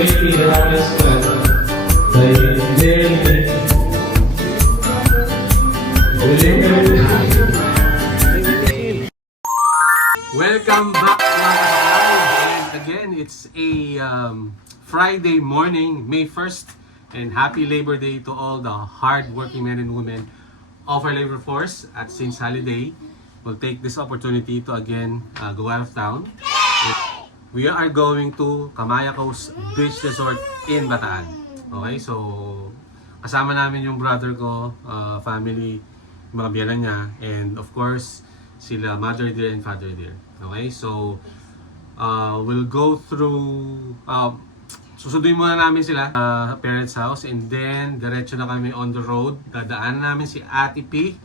Welcome back mga kasakal. And again, it's a Friday morning, May 1st, and happy Labor Day to all the hard-working men and women of our labor force. At since holiday, we'll take this opportunity to again go out of town. We are going to Kamaya Coast Beach Resort in Bataan. Okay, so kasama namin yung brother ko, family, mga biyanan niya, and of course, sila mother dear and father dear. Okay, so we'll go through, susunduin muna namin sila parents house, and then diretso na kami on the road. Dadaan namin si Ate P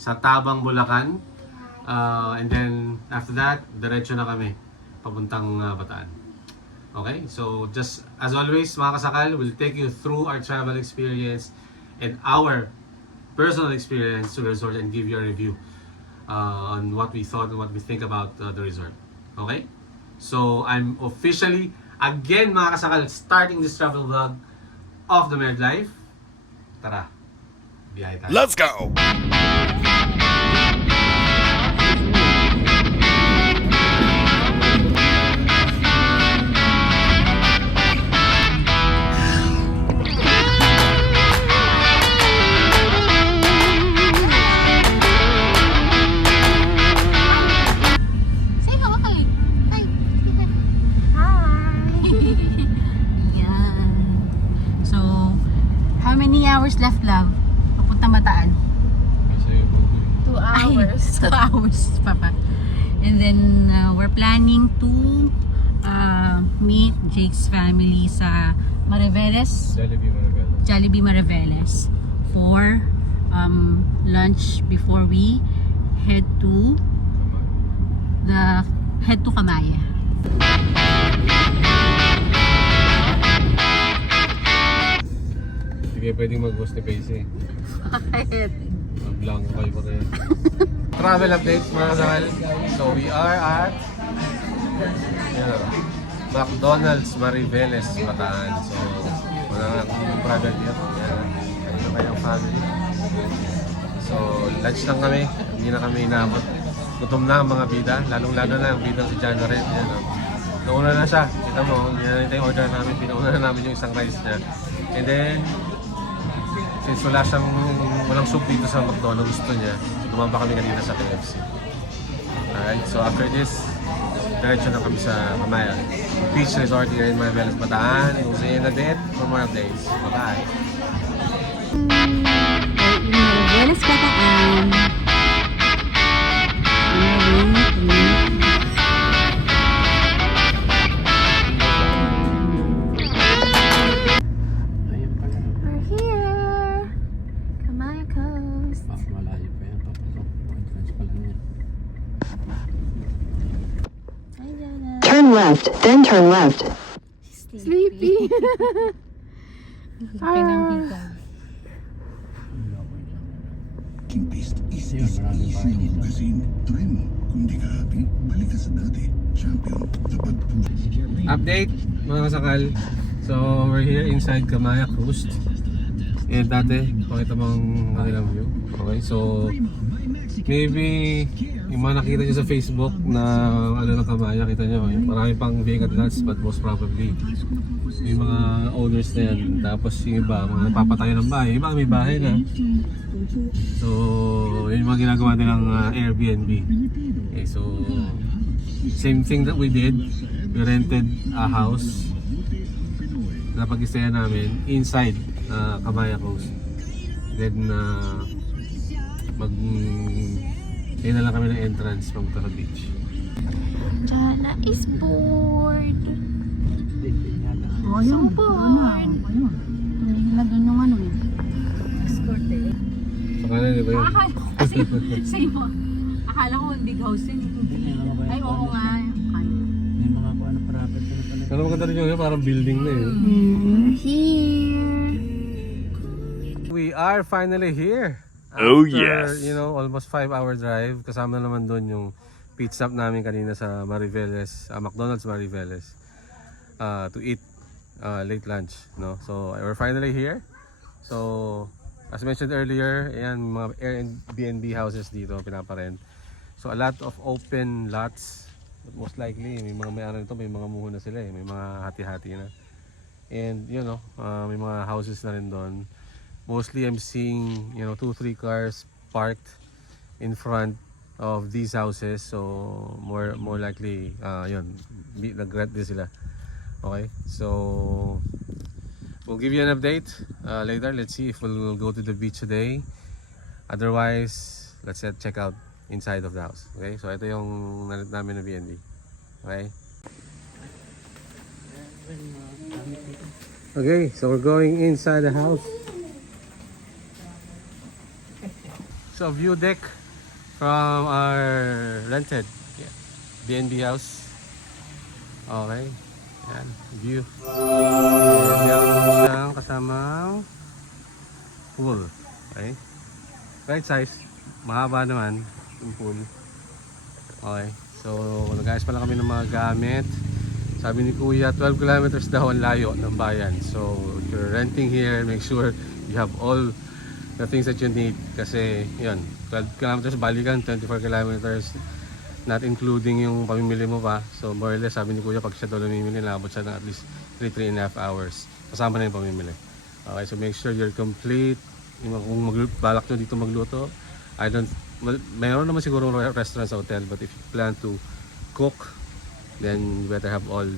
sa Tabang, Bulacan, and then after that diretso na kami papuntang Bataan. Okay, so just as always mga kasakal, we'll take you through our travel experience and our personal experience to the resort and give you a review on what we thought and what we think about the resort. Okay? So, I'm officially, again mga kasakal, starting this travel vlog of the Married Life. Tara, biyahe tayo. Let's go! Left, love, papuntang Bataan. 2 hours. 2 hours, papa. And then we're planning to meet Jake's family sa Mariveles, Jollibee Mariveles for lunch before we head to Kamaya. Hindi kayo pwedeng mag-host ni Paisy. Bakit? Mag-blanco kayo pa kayo. Travel update mga kasakal. So we are at McDonald's Mariveles, Bataan. So wala nga private dito. Kayo na kayong family. So lunch lang kami. Hindi na kami inabot. Gutom na ang mga bida. Lalong-lalo na ang bida si John Red. Nauna na siya. Kita mo, hindi na yung order namin. Pinauna na namin yung isang rice niya. And then since walang soup dito sa McDonald's, gusto niya, so tumamba kami kanina sa KFC. Alright, so after this, diretso na kami sa Kamaya Beach Resort here in Mariveles, Bataan. We'll see you in a bit for more updates. Bye-bye! Mariveles, Bataan. Turn left, then turn left. Sleepy. Kimpist is easy na hugasin. Try mo. Kung di ka happy, balik ka sa dati. Champion, tapat po. Update mga kasakal. So we're here inside Kamaya Coast. And dati, pakita mong kanilang view. Okay, so maybe yung mga nakita nyo sa Facebook na ano ng Kamaya, kita nyo, yung marami pang vacant lots, but most probably yung mga owners na yan. Tapos yung iba, mga napapatayo ng bahay, yung iba may bahay na. So yun yung mga ginagawa nilang Airbnb. Okay, so same thing that we did. We rented a house na pag-istaya namin inside Kamaya Coast. Then kaya na lang kami ng entrance papunta sa beach. Jana is bored. Oh, So bored. Tumingin na doon yung ano eh. Escort eh. Sa kanan, di ba yun? Kasi sa'yo mo, akala ko big house yun. Ay, oo nga. May mga kung ano parapet ko pala. Pero maganda rin yun, parang building na eh. Here. We are finally here. Oh, After, yes. you know, almost 5-hour drive. Kasama naman doon yung pit stop namin kanina sa Mariveles, McDonald's Mariveles, to eat late lunch, no? So we're finally here. So as mentioned earlier, ayan mga Airbnb houses dito pinaparent. So a lot of open lots. Most likely may mga may-ari nito, may mga muho na sila eh, may mga hati-hati na. And you know, may mga houses na rin doon. Mostly I'm seeing, you know, 2-3 cars parked in front of these houses. So more likely yun, nag-rent din sila. Okay, so we'll give you an update later. Let's see if we'll go to the beach today. Otherwise, let's check out inside of the house. Okay, so ito yung nalit namin na BNB. Okay. Okay, so we're going inside the house. So view deck from our rented BNB house. Okay. Yan, view. And meron siyang kasamang pool. Okay. Right size. Mahaba naman yung pool. Okay. So, nag-ayos pa lang kami ng mga gamit. Sabi ni Kuya, 12 kilometers daw ang layo ng bayan. So, if you're renting here, make sure you have all the things that you need. Kasi, yun, 12 kilometers balikan, 24 kilometers. Not including yung pamimili mo pa. So more or less sabi ni Kuya pag siya daw namimili, naabot siya ng at least 3.5 hours. Kasama na yung pamimili. Okay, so make sure you're complete. Kung balak nyo dito magluto, mayroon naman siguro restaurant sa hotel, but if you plan to cook, then you better have all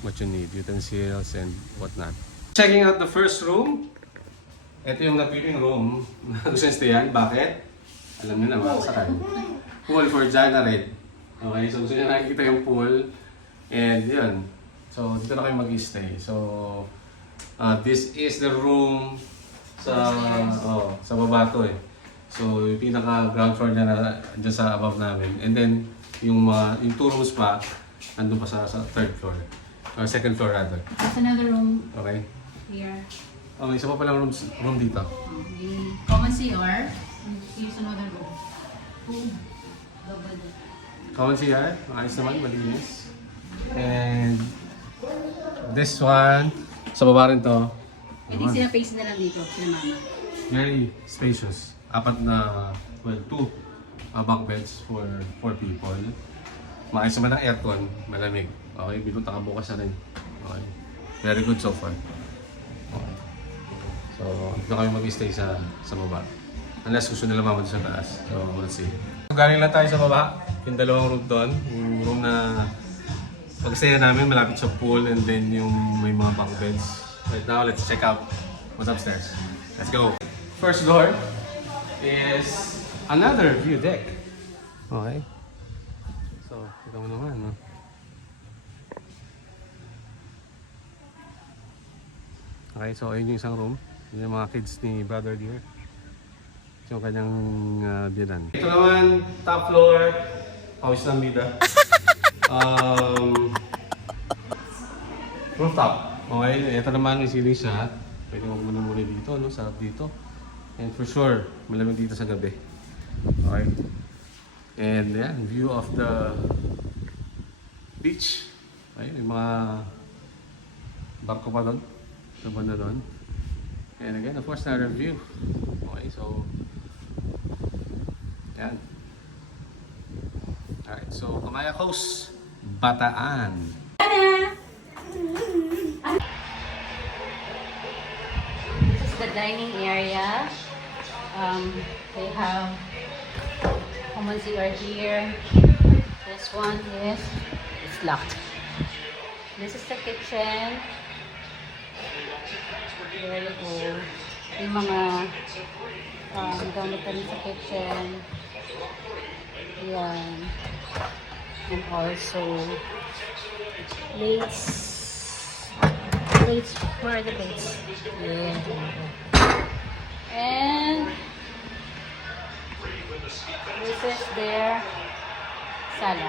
what you need, utensils and whatnot. Checking out the first room. Ito yung napiling room. Gusto nyo stayan? Bakit? Alam nyo na, makasakal. Pool for Jana Red. Okay, so gusto nyo nakikita yung pool. And yun. So dito na kayo mag-stay. So this is the room sa baba to eh. So yung pinaka ground floor niya na dyan sa above namin. And then yung 2 rooms pa nandun pa sa third floor. Or second floor rather. There's another room Okay. here. May isa pa palang room dito. May common CR. Here's another room. Double. Common CR, ayos naman, malinis. And this one, sa baba rin to. I think sila face na lang dito, sila mama. Very spacious. 2 bunk beds for 4 people. Maayos naman ang aircon, malamig. Okay, binuta ka bukas na rin. Okay. Very good so far. Okay. So, dito kami mag-stay sa baba. Unless gusto nila mama sa taas. So, we'll see. Galing lang tayo sa baba. Yung dalawang room doon. Yung room na pag-stay namin malapit sa pool and then yung may mga bunk beds. Right now, let's check out what's upstairs. Let's go! First floor is another view deck. Okay. So, ito mo naman, no? Okay, so ayun yung isang room. Yun yung mga kids ni Brother Deer. Yung kanyang biyanan. Ito naman, top floor. Pawis ng bida. Rooftop. Okay, ito naman yung ceiling siya. Pwede mo muna dito, no? Sarap dito. And for sure, malamig dito sa gabi. Okay. And yan, view of the beach. Okay, may mga barko pa doon. Sa banda doon. And again, of course, another view. Okay, so yan. Alright, so Kamaya Coast, Bataan. This is the dining area. They have common CR here. This one is, it's locked. This is the kitchen. Very cool. Yung mga gamit rin sa kitchen. Yan. And also plates. Plates, where are the plates? Yeah. And this is their sala.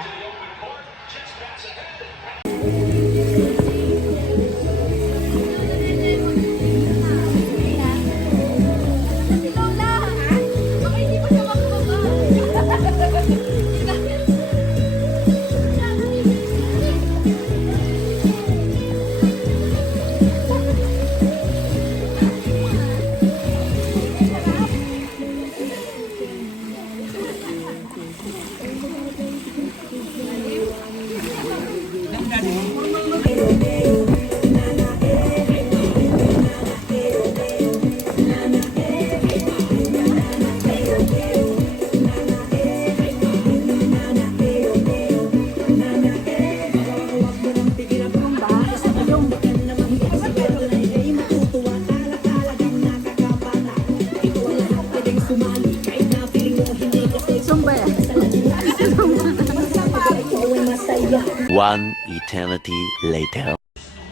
One eternity later.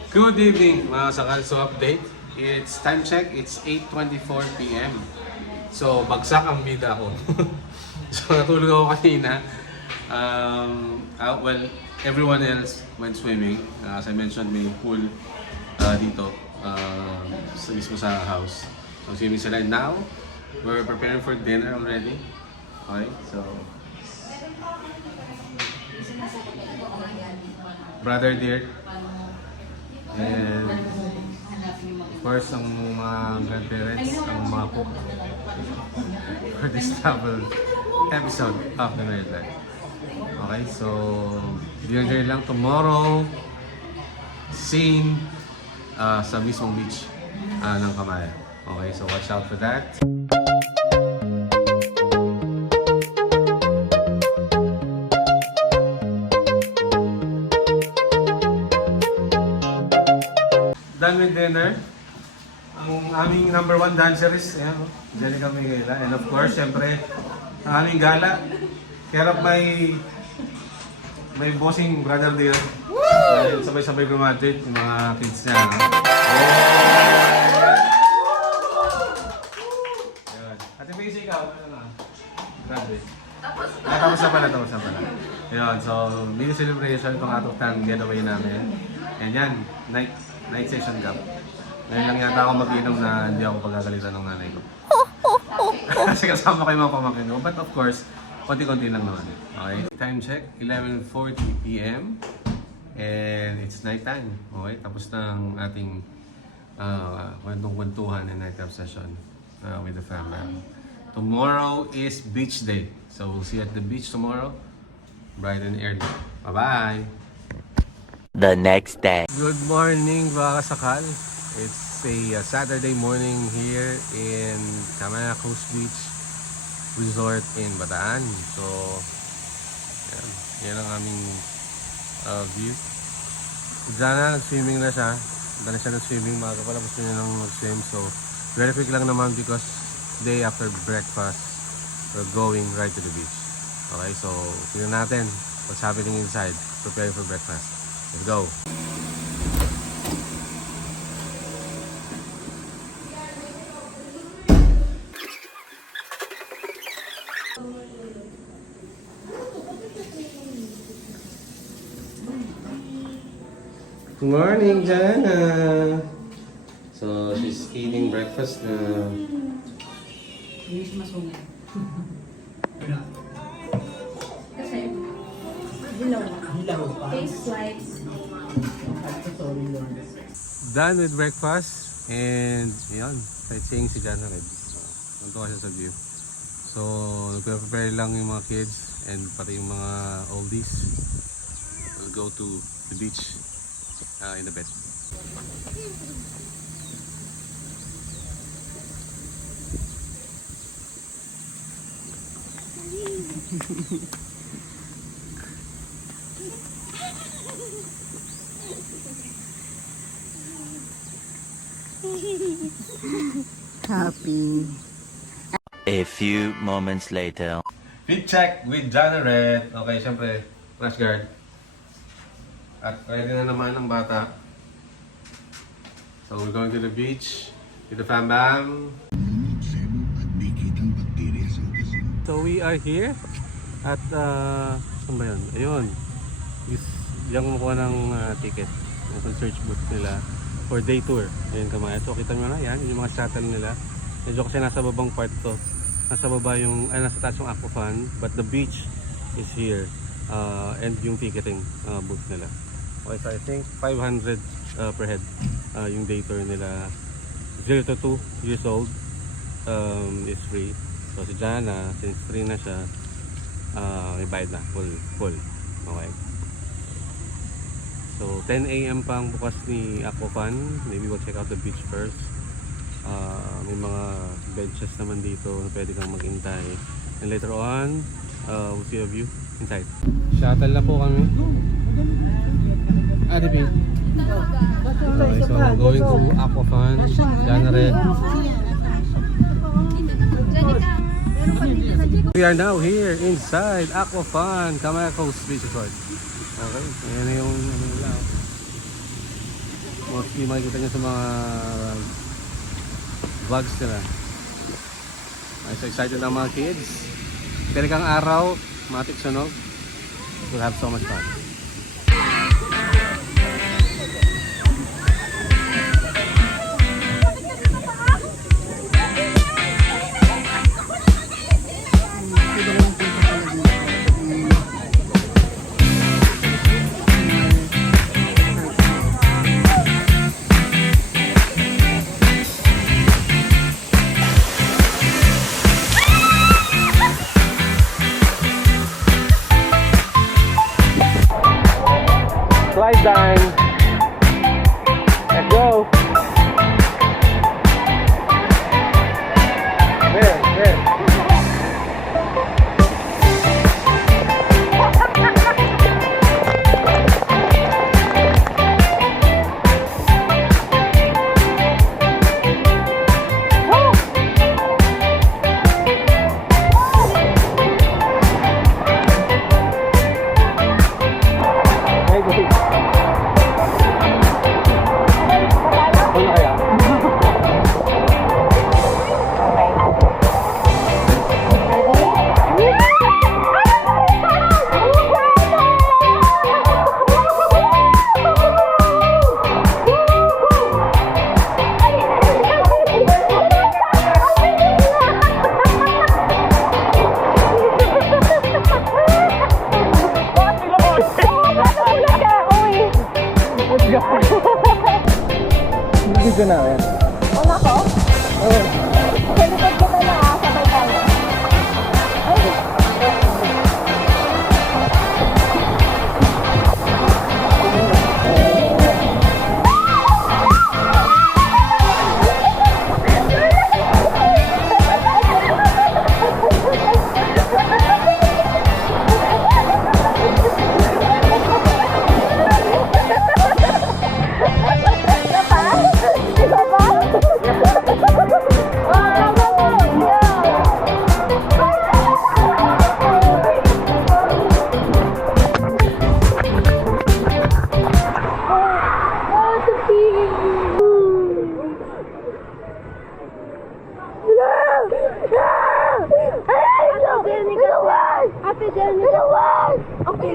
Good evening mga sakal. So update, it's time check, it's 8:24 p.m. So bagsak ang bida ko. So natulog ako kanina. Well, everyone else went swimming. As I mentioned, may pool dito mismo sa house. So swimming sila. And now, we're preparing for dinner already. Okay, so brother dear, and of course ang mga grandparents, ang mga cook for this travel episode of the Married Life. Okay, so dinner lang tomorrow, scene sa mismong beach ng Kamaya. Okay, so watch out for that. Done with dinner. Ang aming number one dancer is Jenica Miguela. And of course, syempre, ang aming gala. Kerap may bossing brother dear. Dahil sabay-sabay graduate yung mga kids niya. No? Yun. Ate Face, ikaw, ano na? Graduate. Tapos na pala. Yun, so mini celebration itong out of town getaway namin. And yan, night session gap. Ngayon lang yata ako mag-inom na hindi ako pagagalitan ng nanay ko. Kasi kasama ko yung mga pamangkin ko. But of course, konti-konti lang naman. Okay? Time check, 11:40 p.m. And it's night time. Okay? Tapos na ang ating kwentong-kwentuhan and night session with the family. Tomorrow is beach day. So we'll see you at the beach tomorrow. Bright and early. Bye-bye! The next day. Good morning mga kasakal. It's a Saturday morning here in Kamaya Coast Beach Resort in Bataan. So, yan ang aming view. Diyan nag-swimming na siya. Dala siya nag-swimming. Maaga pala gusto niya nang mag-swim. So, very quick lang naman because day after breakfast, we're going right to the beach. Okay, so tingnan natin what's happening inside. Preparing for breakfast. Let's go. Good morning, Jana. So she's eating breakfast now. English masungay. Kasi, hilaw pa. Face slides. Done with breakfast and yun, sightseeing si Jana rin. Tuntua siya sa view. So, nagpe-prepare lang yung mga kids and pati yung mga oldies. We'll go to the beach in a bit. Happy. A few moments later. Fit check with Jana Red. Okay, syempre, crash guard. At ready na naman ang bata. So we're going to the beach with the fam bam. Selo at di kitang bakterya sa ugasan. So we are here at saan ba yun? Ayun. Diyan kumukuha ng ticket. Yung search booth nila for day tour. Ayun Kamaya. So kita nyo na yan. Yung mga shuttle nila. Medyo kasi nasa babang part to. Nasa baba yung, nasa taas yung Aquafan. But the beach is here. And yung ticketing booth nila. Okay, so I think 500 per head yung day tour nila. 0 to 2 years old is free. So si Jana, since 3 na siya, may bayad na, full. Okay. So 10 AM pang bukas ni Aquafun. Maybe we'll check out the beach first. May mga benches naman dito na pwede kang maghintay. And later on, we'll see a view inside. Shuttle na po kami. Babe. Okay, so we're going to Aquafun, Jana Red. We are now here inside Aquafun, Kamaya Coast Beach Resort. Okay, ayan na yung ano nila. Mostly makikita nyo sa mga vlogs nila. I'm so excited na mga kids. Talagang araw, matik sunog. We'll have so much fun. Slide dine. Let's go. There. Video na yan. Wala ko? Oo. Sa likod kita na sabay tayo. Ay!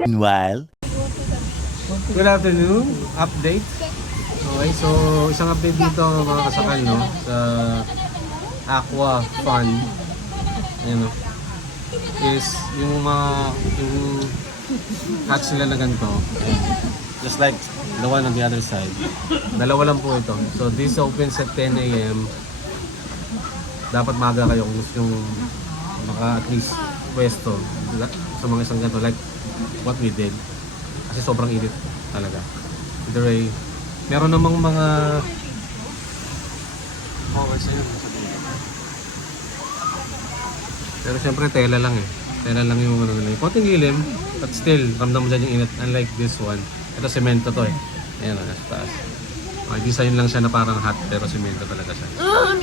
Meanwhile, Good afternoon, update. Okay, so isang update dito mga kasakal, no, sa Aqua Fun. Ayan, no, is yung hatch nila na ganito. Ayan. Just like the one on the other side. Dalawa lang po ito. So this opens at 10 AM. Dapat maga kayo kung gusto yung maka at least pwesto sa mga isang ganito like what we did. Kasi sobrang init talaga. Either way, meron namang mga pero syempre tela lang eh. Tela lang yung ano nila. Konting lilim, but still ramdam mo dyan yung init. Unlike this one, ito semento to eh. Ayan o, nasa taas. Okay, design lang siya na parang hot pero semento talaga siya.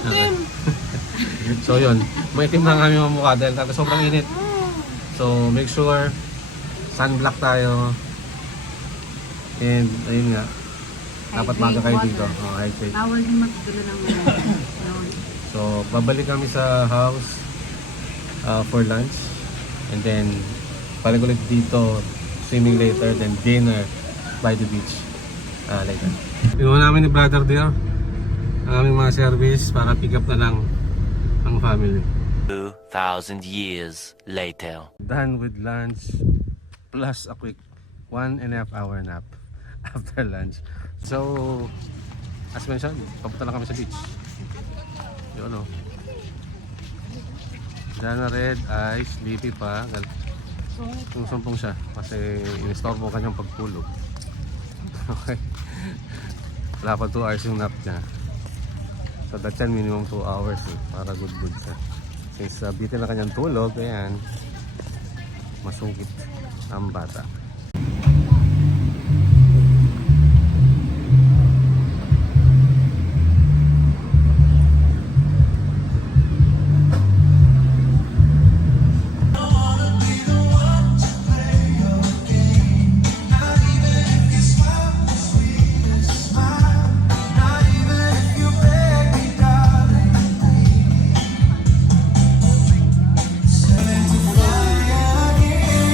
Okay. So yun, maitim na kami mga mukha dahil sobrang init. So make sure sunblock tayo. And ayun nga, dapat maga kayo dito. Hydrate. Bawal din magdala ng So babalik kami sa house for lunch. And then balik ulit dito, swimming later, then dinner by the beach later. Pinuha namin ni Brother Dear ang aming mga service para pick up na lang ang family. 2,000 years later. Done with lunch plus a quick 1.5 hour nap after lunch. So as mentioned, papunta lang kami sa beach. Yun o. Jana Red ay sleepy pa. Sumpong siya kasi in-store mo kanyang pagtulog. Okay. Wala pa 2 hours yung nap niya. So that's yan, minimum 2 hours eh, para good ka. Since bitin na kanyang tulog, ayan, masungkit ang bata.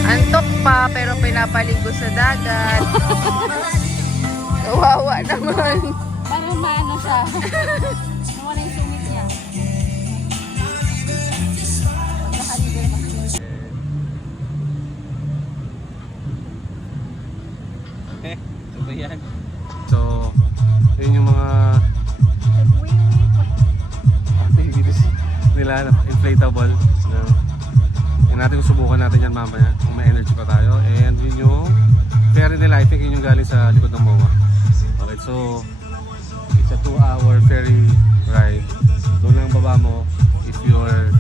Antok pa, pero pinapaligo sa dagat. Kawawa naman. Parang maano siya. Nawala yung sumit niya. So, yun yung mga activities nila na inflatable. Yung natin kung subukan natin yan mamaya kung may energy pa tayo. And yun yung ferry nila, I think yun yung galing sa likod ng MOA. Okay, so it's a 2-hour ferry ride. Doon lang baba mo if you're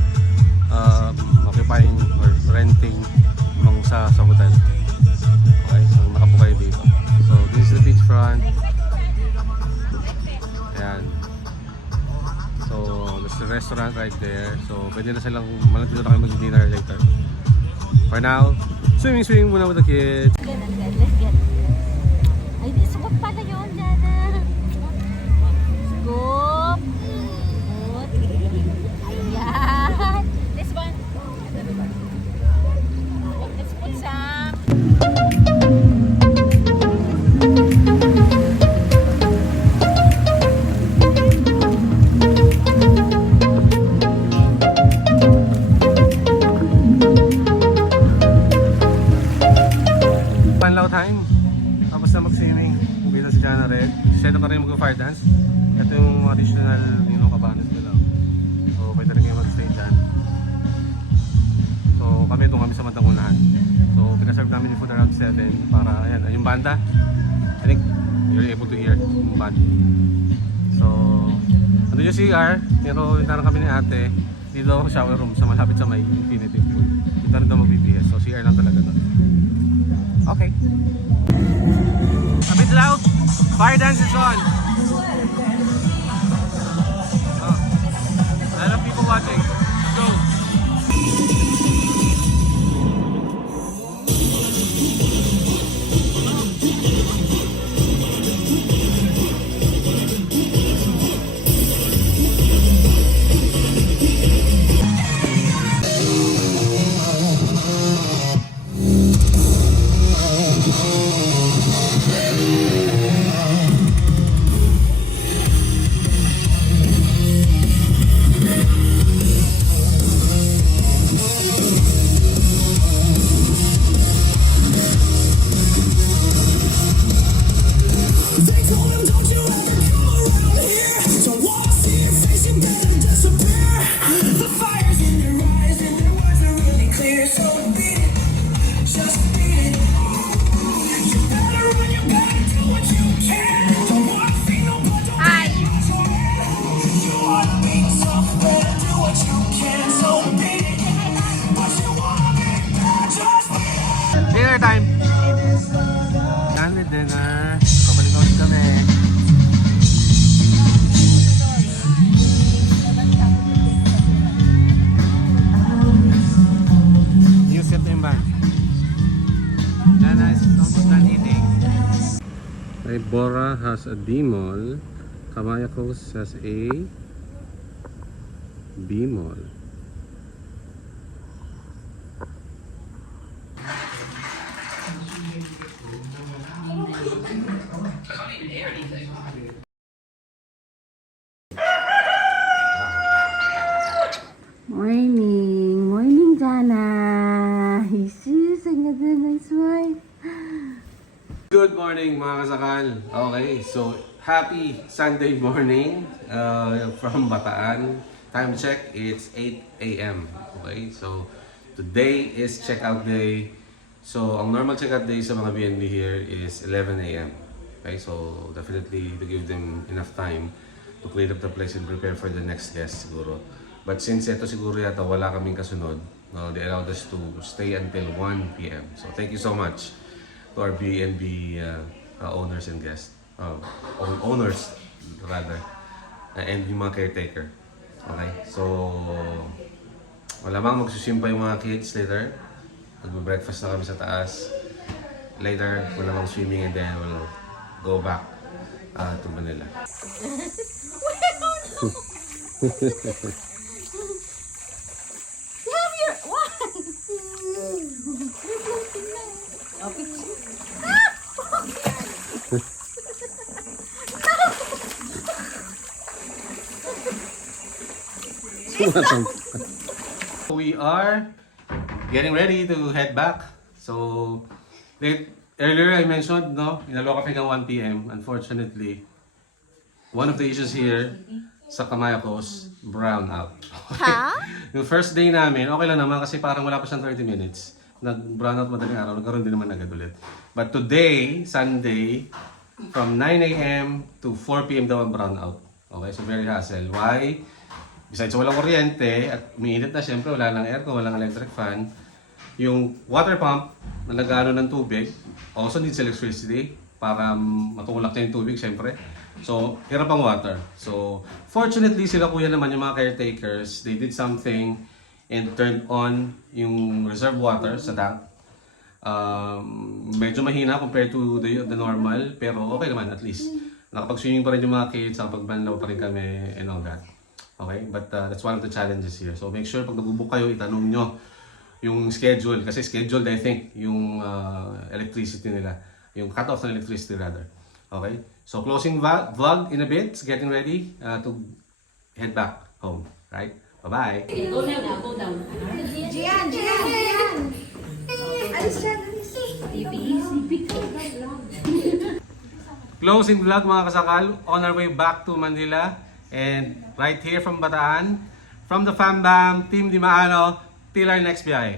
occupying or renting sa hotel. Okay, so nakapo kayo dito. So this is the beachfront. Ayan. So there's the restaurant right there. So pwede na silang malapit na kayo mag-dinner later. For now, swimming muna with the kids. Let's get. Ay, di scoop pala yun, Jana. Scoop. Good. Ayan. This one. Let's put some. Panlaw time. Tapos na mag-swimming. Uwi na si Jana Red. Set up na rin mag-fire dance. Ito yung mga additional cabanas nila. So pwede rin kayo mag-stay dyan. So kami itong kami sa bandang unahan. So pinaserve namin yung food around 7 para ayan, yung banda. I think you're able to hear yung band. So nandun yung CR. Pero yung tarang kami ni ate. Dito ako shower room sa malapit sa may infinity pool. Dito rin daw mag-BPS. So CR lang talaga doon. Okay. A bit loud. Fire dance is on. Oh. A lot of people watching. Go. Dinner time! Done with dinner. Pabalik kami. New set na yung band. Jana is almost done eating. Bora has a D-mall. Kamayakos has a B-mall. Morning, Jana. Jesus, ang ganda ng smile. Good morning mga kasakal. Okay, so happy Sunday morning from Bataan. Time check, it's 8 a.m. Okay, so today is checkout day. So ang normal checkout day sa mga BNB here is 11 a.m. Okay, so definitely to give them enough time to clean up the place and prepare for the next guest siguro. But since ito siguro yata wala kaming kasunod, no, they allowed us to stay until 1 p.m. So thank you so much to our B&B owners and guests. Owners rather. And yung mga caretaker. Okay, so malamang magsusimpa yung mga kids later. Magbe-breakfast na kami sa taas. Later, malamang swimming and then we'll go back to Manila. You have your what? You're floating na. Okay. We are getting ready to head back. So, earlier I mentioned, no, inalo kami ng 1 p.m. Unfortunately, one of the issues here sa Kamayakos, brown out. Okay? Yung first day namin, okay lang naman kasi parang wala pa siyang 30 minutes. Nag-brown out madaling araw, nagkaroon din naman agad ulit. But today, Sunday, from 9 a.m. to 4 p.m. daw ang brown out. Okay, so very hassle. Why? Besides walang kuryente at umiinit na, syempre wala lang aircon, walang electric fan. Yung water pump na nag-ano ng tubig also needs electricity para matulak niya yung tubig, syempre. So, hirap ang water. So, fortunately sila kuya naman yung mga caretakers, they did something and turned on yung reserve water sa tank. Medyo mahina compared to the normal, pero okay naman at least. Nakapag-swimming pa rin yung mga kids, nakapag-banlaw pa rin kami and all that. Okay, but that's one of the challenges here. So make sure pag nag-book kayo, itanong nyo yung schedule. Kasi scheduled, I think, yung electricity nila. Yung cut-off ng electricity rather. Okay, so closing vlog in a bit. Getting ready to head back home. Right? Bye-bye! Go down na, go down. Gian! Alis dyan, alis. Closing vlog mga kasakal. On our way back to Manila. And right here from Bataan, from the Fam Bam, Team Di Maano, till our next biyahe.